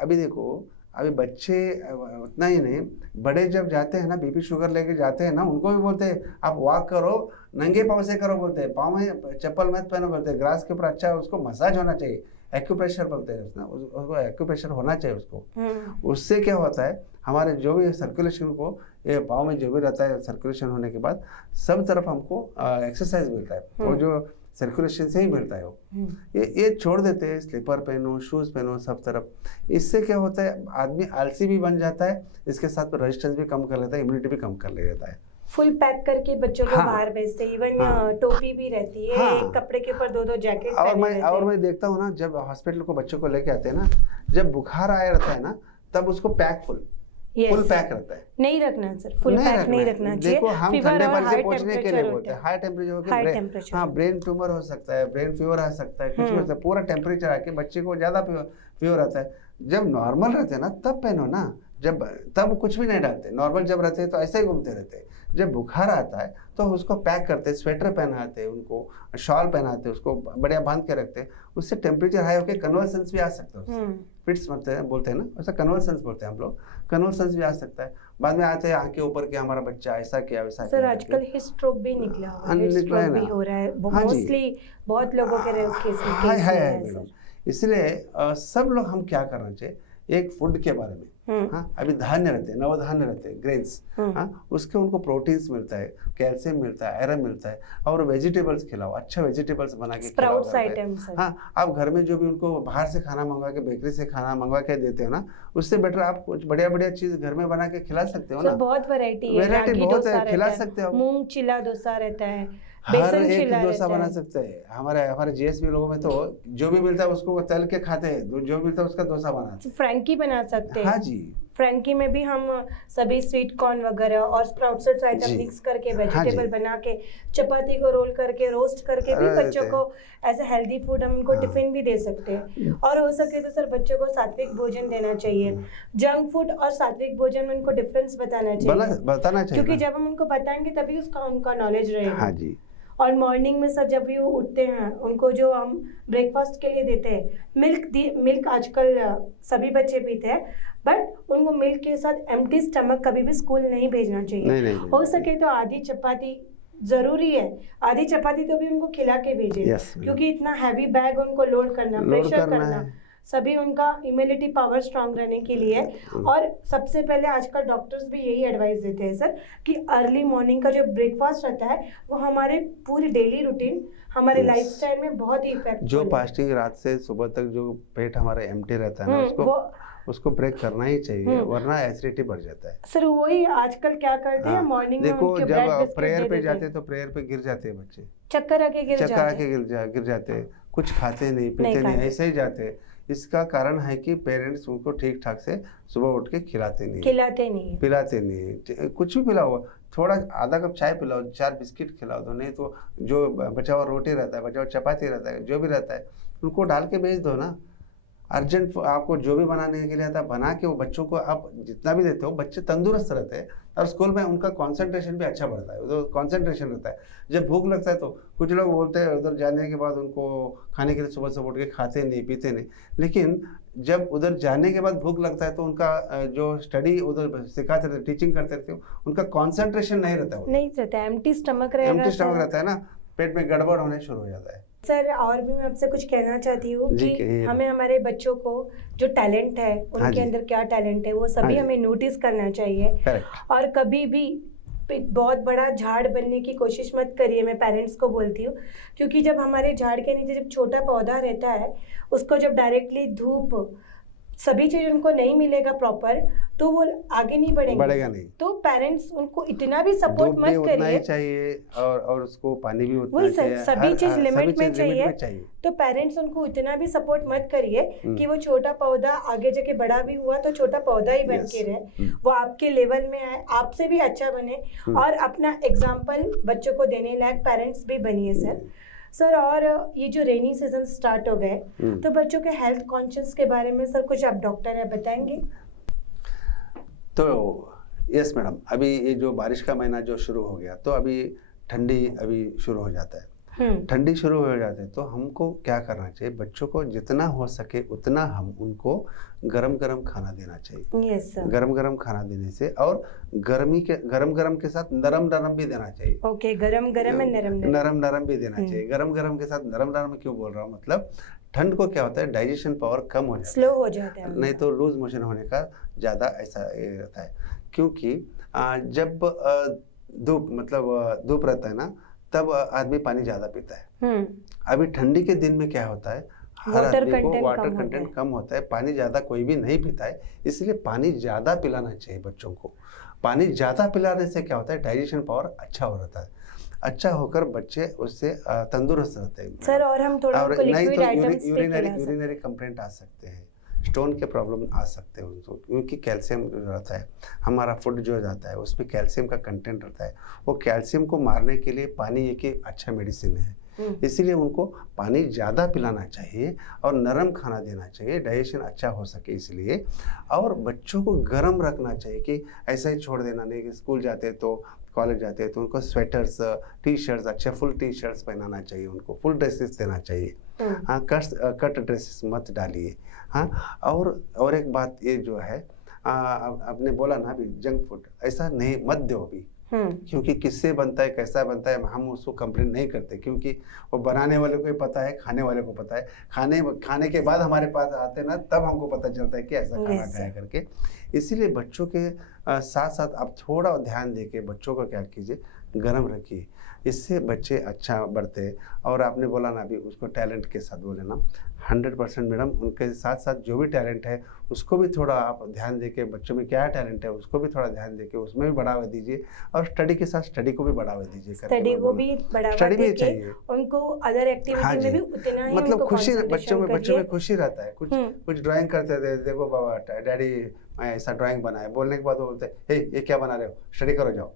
अभी देखो, अभी बच्चे उतना ही नहीं, बड़े जब जाते हैं ना, बीपी शुगर लेके जाते हैं ना, उनको भी बोलते हैं आप वॉक करो, नंगे पाँव से करो बोलते हैं, पाँव में चप्पल मत पहनो बोलते हैं, ग्रास के ऊपर अच्छा उसको मसाज होना चाहिए, एक्यूप्रेशर बोलते हैं ना, उसको एक्यूप्रेशर होना चाहिए उसको। उससे क्या होता है, हमारे जो भी सर्कुलेशन को, ये पाँव में जो भी रहता है सर्कुलेशन होने के बाद सब तरफ हमको एक्सरसाइज मिलता है, वो जो सर्कुलेशन से ही मिलता है वो। ये छोड़ देते हैं, स्लीपर पहनो, शूज पहनो सब तरफ। इससे क्या होता है, आदमी आलसी भी बन जाता है, इसके साथ रेजिस्टेंस भी कम कर लेता है, इम्यूनिटी भी कम कर लेता है। फुल पैक करके बच्चों को हाँ। बाहर भेजते, इवन हाँ। टोपी भी रहती है, हाँ। एक कपड़े के ऊपर 2 जैकेट और पहने रहते हैं। मैं देखता हूँ ना, जब हॉस्पिटल को बच्चों को लेके आते हैं ना, जब बुखार आया रहता है ना, तब उसको फुल Yes. पैक रहता है। नहीं रखना सर, फुल पैक नहीं रखना चाहिए। देखो हम फीवर ठंडे और पानी से हाई पहुंचने के लिए टेम्परेचर बोलते हैं, होता हाई टेम्परेचर High होकर temperature हाँ, होता ब्रेन ट्यूमर हो सकता है, ब्रेन फीवर आ सकता है, कुछ भी हो सकता है, पूरा टेम्परेचर आके बच्चे को ज्यादा फीवर आता है। जब नॉर्मल रहते हैं ना तब पहनो ना, तब कुछ भी नहीं डालते, नॉर्मल जब रहते हैं तो ऐसे ही घूमते रहते हैं। जब बुखार आता है तो उसको पैक करते, स्वेटर पहनाते हैं, उनको शॉल पहनाते, उसको बढ़िया बांध के रखते हैं, उससे टेम्परेचर हाई होकर कन्वर्सेंस भी आ सकता है उससे। फिट्स बोलते हैं ना, वैसा कन्वर्सेंस बोलते हैं हम लोग, कन्वर्सेंस भी आ सकता है। बाद में आते हैं आंख के ऊपर कि हमारा बच्चा ऐसा किया वैसा सर किया। आजकल हिट स्ट्रोक भी निकला हुआ है, निकला है हिट स्ट्रोक ना। भी हो रहा है हाँ जी। मोस्टली, बहुत लोगों के केस में हाय केस हाय में हाय है मैडम। सर। इसलिए सब लोग हम क्या करना चाहिए, एक फूड के बारे में। हाँ, अभी धान्य रहते हैं, नवधान्य रहते हैं, ग्रेन्स, हाँ, उसके उनको प्रोटीन्स मिलता है, कैल्शियम मिलता है, आयरन मिलता है। और वेजिटेबल्स खिलाओ, अच्छा वेजिटेबल्स बना के खिलाओ। Sprouts items. हाँ, आप घर में जो भी उनको बाहर से खाना मंगवा के, बेकरी से खाना मंगवा के देते हो ना, उससे बेटर आप कुछ बढ़िया बढ़िया चीज घर में बना के खिला सकते हो ना। बहुत वैरायटी है, वैरायटी रागी बहुत डोसा है, खिला रहता है, सकते हो। मूंग चिला डोसा रहता है, हर बेसन एक चिला डोसा रहता बना है। सकते हैं। हमारे जीएसबी लोगों में तो जो भी मिलता है उसको वो तल के खाते हैं, जो भी मिलता है उसका डोसा बनाते फ्रैंकी बना सकते हैं। हैं। हाँ जी, फ्रैंकी में भी हम सभी स्वीट कॉर्न वगैरह और स्प्राउट्स आइटम जी। मिक्स करके हाँ वेजिटेबल जी। बना के चपाती को रोल करके रोस्ट करके भी अरे बच्चों देते को एज ए हेल्दी फूड हम उनको हाँ। टिफिन भी दे सकते हैं। और हो सके तो सर बच्चों को सात्विक भोजन देना चाहिए। जंक फूड और सात्विक भोजन में उनको डिफरेंस बताना चाहिए, बताना चाहिए क्योंकि ना। जब हम उनको बताएंगे तभी उसका उनका नॉलेज रहेगा। हाँ जी, और मॉर्निंग में सर जब भी वो उठते हैं उनको जो हम ब्रेकफास्ट के लिए देते हैं मिल्क आजकल सभी बच्चे पीते हैं, बट उनको मिल्क के साथ एम्प्टी स्टमक कभी भी स्कूल नहीं भेजना चाहिए। नहीं, हो सके तो आधी चपाती जरूरी है, आधी चपाती तो भी उनको खिला के भेजे। Yes, क्योंकि इतना हैवी बैग उनको लोड करना, प्रेशर करना, है। सभी उनका इम्यूनिटी पावर स्ट्रांग रहने के लिए। और सबसे पहले आजकल डॉक्टर्स भी यही एडवाइस देते हैं सर कि अर्ली मॉर्निंग का जो ब्रेकफास्ट रहता है वो हमारे पूरी डेली रूटीन, हमारे Yes. लाइफस्टाइल में बहुत ही इफेक्ट जो फास्टिंग रात से सुबह तक जो पेट हमारा एम्प्टी रहता है ना, उसको ब्रेक करना ही चाहिए, वरना एसिडिटी बढ़ जाता है। सर वही आजकल क्या करते हैं, हाँ, मॉर्निंग में देखो उनके जब ब्रेड बिस्किट प्रेयर दे पे देते जाते हैं, तो प्रेयर पे गिर जाते हैं बच्चे, चक्कर आके गिर चक्कर जाते आके हैं। गिर जाते हैं, कुछ खाते नहीं, पीते नहीं नहीं, खाते। ऐसे ही जाते हैं। इसका कारण है कि पेरेंट्स उनको ठीक ठाक से सुबह उठ के खिलाते नहीं, खिलाते नहीं। पिलाते नहीं। कुछ भी पिलाओ, थोड़ा आधा कप चाय पिलाओ, 4 बिस्किट खिलाओ दो, नहीं तो जो बचा हुआ रोटी रहता है, बचा हुआ चपाती रहता है, जो भी रहता है उनको डाल के भेज दो ना। अर्जेंट आपको जो भी बनाने के लिए आता है बना के वो बच्चों को आप जितना भी देते हो, बच्चे तंदुरुस्त रहते हैं और स्कूल में उनका कंसंट्रेशन भी अच्छा बढ़ता है, उधर कंसंट्रेशन रहता है। जब भूख लगता है तो कुछ लोग बोलते हैं उधर जाने के बाद उनको खाने के लिए सुबह सुबह उठ के खाते नहीं, पीते नहीं, लेकिन जब उधर जाने के बाद भूख लगता है तो उनका जो स्टडी उधर सिखाते रहते, टीचिंग करते रहते हो, उनका कॉन्सेंट्रेशन नहीं रहता है, नहीं रहता है, एम्प्टी स्टमक रहेगा। एम्प्टी स्टमक रहता है ना, पेट में गड़बड़ होने शुरू हो जाता है। सर और भी मैं आपसे कुछ कहना चाहती हूँ जी, कि कहिए। हमें हमारे बच्चों को जो टैलेंट है हाँ उनके जी। अंदर क्या टैलेंट है वो हाँ सभी जी। हमें नोटिस करना चाहिए। करेक्ट। और कभी भी बहुत बड़ा झाड़ बनने की कोशिश मत करिए, मैं पेरेंट्स को बोलती हूँ, क्योंकि जब हमारे झाड़ के नीचे जब छोटा पौधा रहता है उसको जब डायरेक्टली धूप सभी चीज उनको नहीं मिलेगा प्रॉपर तो वो आगे नहीं बढ़ेगा बढ़ेंगे। नहीं। तो पेरेंट्स उनको इतना भी सपोर्ट धूप भी मत उतना ही करिए। चाहिए और उसको पानी भी उतना वही चाहिए, सभी चीज लिमिट में चाहिए। चाहिए। तो पेरेंट्स उनको इतना भी सपोर्ट मत करिए हम्म। कि वो छोटा पौधा आगे जाके बड़ा भी हुआ तो छोटा पौधा ही बन Yes. के रहे, हम्म। वो आपके लेवल में आए, आपसे भी अच्छा बने और अपना एग्जाम्पल बच्चों को देने लायक पेरेंट्स भी बनिए सर। और ये जो रेनी सीजन स्टार्ट हो गए तो बच्चों के हेल्थ कॉन्शियस के बारे में सर कुछ आप डॉक्टर है बताएंगे? तो यस मैडम, अभी ये जो बारिश का महीना जो शुरू हो गया तो अभी ठंडी अभी शुरू हो जाता है। ठंडी शुरू हो जाते हैं तो हमको क्या करना चाहिए, बच्चों को जितना हो सके उतना हम उनको गरम गरम खाना देना चाहिए। Yes sir. गरम गरम खाना देने से और गरम गरम के साथ नरम नरम भी देना चाहिए। ओके, गरम गरम है, नरम नरम भी देना चाहिए। गरम गरम के साथ नरम नरम क्यों बोल रहा हूँ, मतलब ठंड को क्या होता है, डाइजेशन पावर कम हो जाता है, स्लो हो जाता है, नहीं तो लूज मोशन होने का ज़्यादा ऐसा ये रहता है। क्योंकि जब धूप रहता है ना तब आदमी पानी ज़्यादा पीता है। अभी ठंडी के दिन में क्या होता है, हर आदमी को वाटर कंटेंट कम होता है, पानी ज़्यादा कोई भी नहीं पीता है, इसलिए पानी ज़्यादा पिलाना चाहिए बच्चों को। पानी ज़्यादा पिलाने से क्या होता है, डाइजेशन पावर अच्छा हो रहता है, अच्छा होकर बच्चे उससे तंदुरुस्त रहते हैं सर। और हम थोड़ा उनको लिक्विड आइटम्स पे खिला सकते हैं। यूरिनरी कंप्लेंट आ सकते हैं, स्टोन के प्रॉब्लम आ सकते हैं उनको, क्योंकि कैल्शियम रहता है, हमारा फूड जो जाता है उसमें कैल्शियम का कंटेंट रहता है, वो कैल्शियम को मारने के लिए पानी एक अच्छा मेडिसिन है। इसीलिए उनको पानी ज़्यादा पिलाना चाहिए और नरम खाना देना चाहिए, डाइजेशन अच्छा हो सके इसलिए। और बच्चों को गर्म रखना चाहिए कि ऐसा ही छोड़ देना नहीं कि स्कूल जाते तो कॉलेज जाते हैं तो उनको स्वेटर्स, टी शर्ट्स, अच्छे फुल टी शर्ट्स पहनाना चाहिए, उनको फुल ड्रेसेस देना चाहिए। हाँ, कट ड्रेसेस मत डालिए। हाँ, और एक बात ये जो है आपने बोला ना अभी जंक फूड ऐसा नहीं मत दो, अभी क्योंकि किससे बनता है, कैसा बनता है, हम उसको कंप्लेन नहीं करते, क्योंकि वो बनाने वाले को ही पता है, खाने वाले को पता है। खाने के बाद हमारे पास आते ना, तब हमको पता चलता है कि ऐसा खाना खाया करके। इसीलिए बच्चों के साथ साथ आप थोड़ा ध्यान देके बच्चों को क्या कीजिए, गर्म रखिए, इससे बच्चे अच्छा बढ़ते हैं। और आपने बोला ना अभी उसको टैलेंट के साथ बोले ना, 100% मैडम, उनके साथ साथ जो भी टैलेंट है उसको भी थोड़ा आप ध्यान देके, बच्चों में क्या टैलेंट है उसको भी थोड़ा ध्यान देके उसमें भी बढ़ावा दीजिए, और स्टडी के साथ स्टडी को भी बढ़ावा दीजिए। स्टडी को भी बढ़ावा देके उनको अदर एक्टिविटी में भी उतना ही मतलब खुशी, बच्चों में खुशी रहता है। कुछ ड्राइंग करते थे, देखो बाबा डैडी मैं ऐसा ड्राइंग बनाया, बोलने के बाद वो बोलते हे ये क्या बना रहे हो, स्टडी करो जाओ।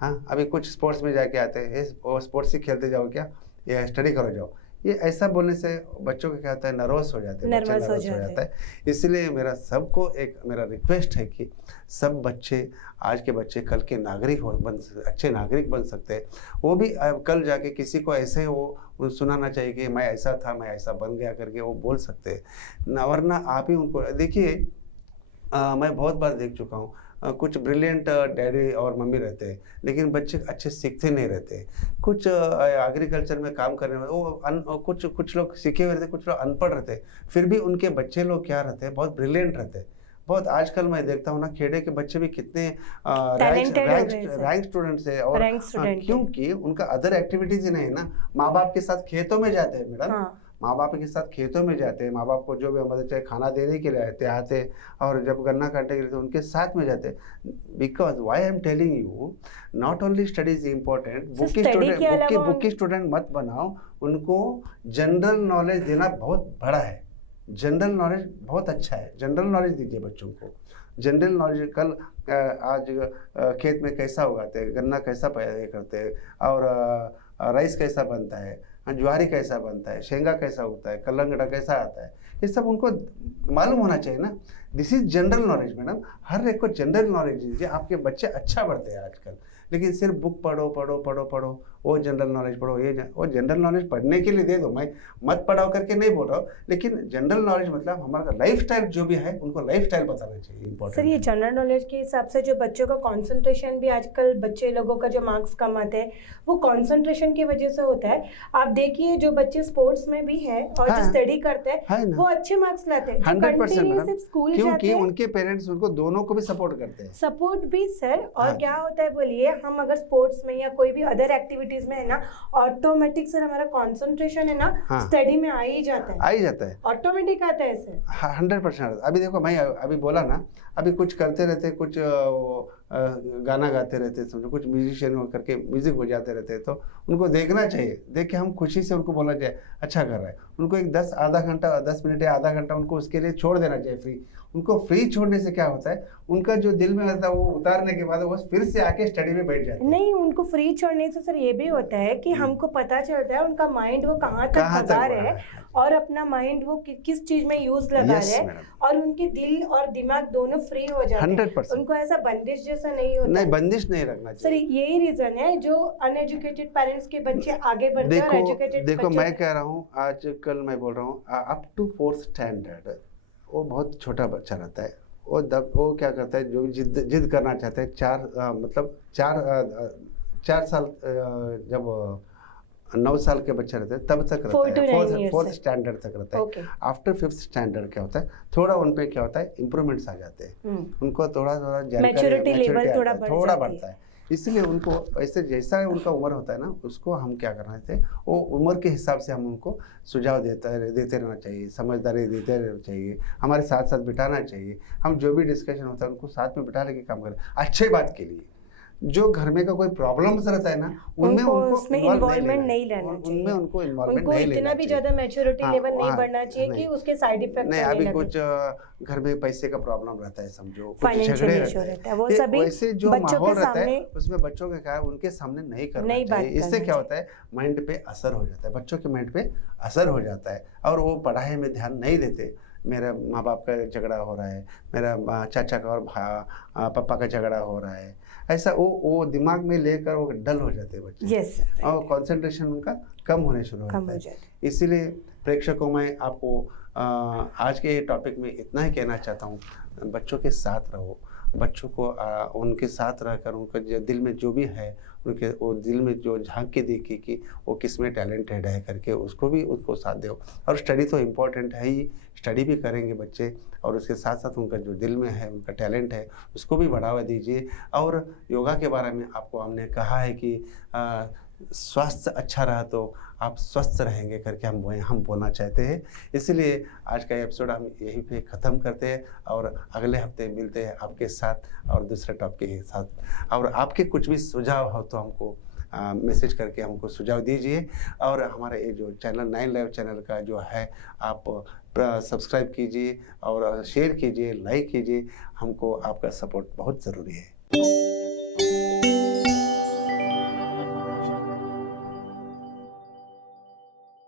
हाँ, अभी कुछ स्पोर्ट्स में जाके आते हैं, स्पोर्ट्स ही खेलते जाओ क्या, ये स्टडी करो जाओ। ये ऐसा बोलने से बच्चों को क्या होता है, नर्वस हो जाते हैं, नर्वस हो जाता है। इसलिए मेरा सबको मेरा रिक्वेस्ट है कि सब बच्चे, आज के बच्चे कल के नागरिक अच्छे नागरिक बन सकते हैं। वो भी कल जाके किसी को ऐसे वो सुनाना चाहिए कि मैं ऐसा था, मैं ऐसा बन गया करके वो बोल सकते हैं। वरना आप ही उनको देखिए, मैं बहुत बार देख चुका हूँ, कुछ ब्रिलियंट डैडी और मम्मी रहते हैं, लेकिन बच्चे अच्छे सीखते नहीं रहते। कुछ एग्रीकल्चर में काम करने वाले वो कुछ लोग सीखे हुए रहते, कुछ लोग अनपढ़ रहते, फिर भी उनके बच्चे लोग क्या रहते हैं, बहुत ब्रिलियंट रहते हैं। बहुत आजकल मैं देखता हूँ ना, खेड़े के बच्चे भी कितने रैंक स्टूडेंट्स है, और क्योंकि उनका अदर एक्टिविटीज ही नहीं ना, माँ बाप के साथ खेतों में जाते हैं मैडम। माँ बाप के साथ खेतों में जाते हैं, माँ बाप को जो भी मदद चाहे खाना देने के लिए आते, और जब गन्ना काटने के लिए तो उनके साथ में जाते। Because why I am telling you, not only study is important, book की स्टूडेंट मत बनाओ, उनको जनरल नॉलेज देना बहुत बड़ा है। जनरल नॉलेज बहुत अच्छा है, जनरल नॉलेज दीजिए बच्चों को। जनरल नॉलेज, कल आज खेत में कैसा उगाते हैं, गन्ना कैसा पैदा करते हैं, और राइस कैसा बनता है, ज्वारी कैसा बनता है, शेंगा कैसा होता है, कलंगड़ा कैसा आता है, ये सब उनको मालूम होना चाहिए ना। This is general knowledge madam, हर एक को जनरल नॉलेज दीजिए, आपके बच्चे अच्छा बढ़ते हैं आजकल। लेकिन सिर्फ बुक पढ़ो पढ़ो पढ़ो पढ़ो, वो जनरल नॉलेज पढ़ो, वो जनरल नॉलेज पढ़ने के लिए दे दो, मैं मत पढ़ाओ करके नहीं बोल रहा हूँ, लेकिन जनरल नॉलेज मतलब हमारा लाइफ स्टाइल जो भी है, उनको लाइफ स्टाइल बताना चाहिए। इंपॉर्टेंट सर, ये जनरल नॉलेज के हिसाब से जो बच्चों का कंसंट्रेशन भी, आजकल बच्चे लोगों का जो मार्क्स कम आते हैं वो कंसंट्रेशन की वजह से होता है। आप देखिए, जो बच्चे स्पोर्ट्स में भी है और जो स्टडी करते हैं वो अच्छे मार्क्स लाते हैं, 100%, स्कूल क्योंकि उनके पेरेंट्स उनको दोनों को भी सपोर्ट करते हैं। सपोर्ट भी सर, और क्या होता है बोलिए, हम अगर स्पोर्ट्स में या कोई भी अदर एक्टिविटीज में है ना, ऑटोमेटिक सर हमारा कंसंट्रेशन है ना स्टडी में आ ही जाता है, ऑटोमेटिक आता है सर। 100%। अभी देखो, मैं अभी बोला ना, अभी कुछ करते रहते, कुछ गाना गाते रहते, समझो कुछ म्यूजिशियन करके म्यूजिक बजाते रहते, तो उनको देखना चाहिए, देख के हम खुशी से उनको बोलना चाहिए अच्छा कर रहा है। उनको एक 10 मिनट या आधा घंटा उनको उसके लिए छोड़ देना चाहिए फ्री। उनको फ्री छोड़ने से क्या होता है, उनका जो दिल में आता है वो उतारने के बाद वो फिर से आके स्टडी में बैठ जाते हैं। नहीं, उनको फ्री छोड़ने से सर ये भी होता है कि हमको पता चलता है उनका माइंड वो कहाँ तक भगा रहे हैं, और अपना माइंड वो किस चीज में यूज लगा रहे हैं, और उनके दिल और दिमाग दोनों फ्री हो जाते हैं। 100%। उनको ऐसा बंदिश जैसा नहीं होता। नहीं, बंदिश नहीं रखना चाहिए सर, यही रीजन है जो अनएजुकेटेड पेरेंट्स के बच्चे आगे बढ़ते हैं और एजुकेटेड। देखो मैं कह रहा हूँ, आजकल मैं बोल रहा हूँ अप टू 4th स्टैंडर्ड वो बहुत छोटा बच्चा रहता है, वो क्या करता है, जो जिद करना चाहता है, 4 साल, जब 9 साल के बच्चे रहते हैं तब तक रहता है, 4th स्टैंडर्ड तक रहता है। आफ्टर 5th स्टैंडर्ड क्या होता है, थोड़ा उनपे क्या होता है, इम्प्रूवमेंट्स आ जाते हैं, उनको थोड़ा मैच्योरिटी लेवल थोड़ा बढ़ता है। इसलिए उनको ऐसे जैसा उनका उम्र होता है ना, उसको हम क्या करना चाहिए, वो उम्र के हिसाब से हम उनको सुझाव देते रहना चाहिए, समझदारी देते रहना चाहिए, हमारे साथ साथ बिठाना चाहिए। हम जो भी डिस्कशन होता है उनको साथ में बिठाने के काम करें, अच्छे बात के लिए। जो घर में का कोई प्रॉब्लम्स रहता है ना, उनमें उनको इन्वॉल्वमेंट नहीं लेना चाहिए, उनमें उनको इन्वॉल्वमेंट नहीं लेना इतना भी ज्यादा मैच्योरिटी लेवल नहीं बढ़ना चाहिए कि उसके साइड इफेक्ट नहीं। अभी कुछ घर में पैसे का प्रॉब्लम रहता है, समझो फाइनेंशियल इशू रहता है, वो सभी वैसे जो माहौल रहता है उसमें बच्चों का क्या उनके सामने नहीं करना चाहिए। इससे क्या होता है, माइंड पे असर हो जाता है, बच्चों के माइंड पे असर हो जाता है, और वो पढ़ाई में ध्यान नहीं देते। मेरा माँ बाप का झगड़ा हो रहा है, मेरा चाचा का और पापा का झगड़ा हो रहा है, ऐसा वो दिमाग में लेकर वो डल हो जाते हैं बच्चे। यस, और कंसंट्रेशन उनका कम होने शुरू हो जाता है। इसीलिए प्रेक्षकों में आपको आज के टॉपिक में इतना ही कहना चाहता हूँ, बच्चों के साथ रहो, बच्चों को उनके साथ रहकर उनका जो दिल में जो भी है, उनके वो दिल में जो झांक के देखी कि वो किस में टैलेंटेड है करके, उसको भी उनको साथ दो। और स्टडी तो इम्पोर्टेंट है ही, स्टडी भी करेंगे बच्चे, और उसके साथ साथ उनका जो दिल में है, उनका टैलेंट है, उसको भी बढ़ावा दीजिए। और योगा के बारे में आपको हमने कहा है कि स्वास्थ्य अच्छा रहा तो आप स्वस्थ रहेंगे करके हम बोलना चाहते हैं। इसलिए आज का एपिसोड हम यहीं पे ख़त्म करते हैं, और अगले हफ्ते मिलते हैं आपके साथ और दूसरे टॉपिक के साथ। और आपके कुछ भी सुझाव हो तो हमको मैसेज करके हमको सुझाव दीजिए। और हमारे ये जो चैनल 9 लाइव चैनल का जो है, आप सब्सक्राइब कीजिए और शेयर कीजिए, लाइक कीजिए। हमको आपका सपोर्ट बहुत ज़रूरी है।